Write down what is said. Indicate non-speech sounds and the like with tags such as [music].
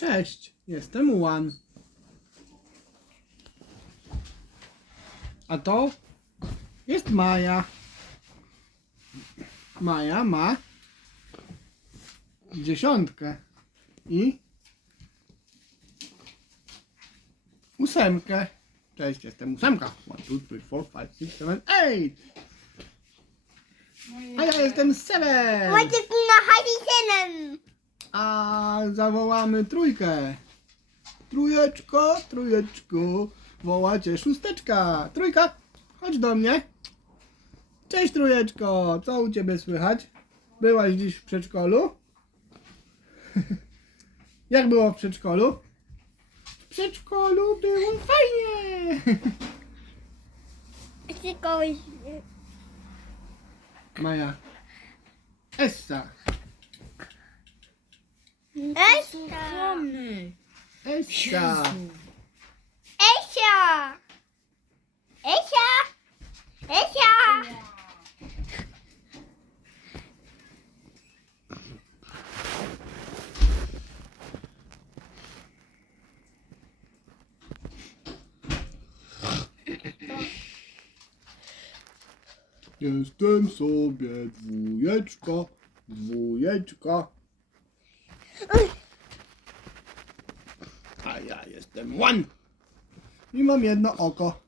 Cześć, jestem Juan. A to jest Maja. Maja ma dziesiątkę i ósemkę. Cześć, jestem ósemka. One, two, three, four, five, six, seven, eight. A ja jestem seven. A zawołamy trójkę. Trójeczko, trójeczku, woła cię szósteczka. Trójka, chodź do mnie. Cześć trójeczko, co u ciebie słychać? Byłaś dziś w przedszkolu? [laughs] Jak było w przedszkolu? W przedszkolu było fajnie. Chcę kogoś... Maja. Essa. Esia. Essa. Esia. Esia. Esia. Jestem sobie dwójeczka, dwójeczka. A ja jestem one. I mam jedno oko.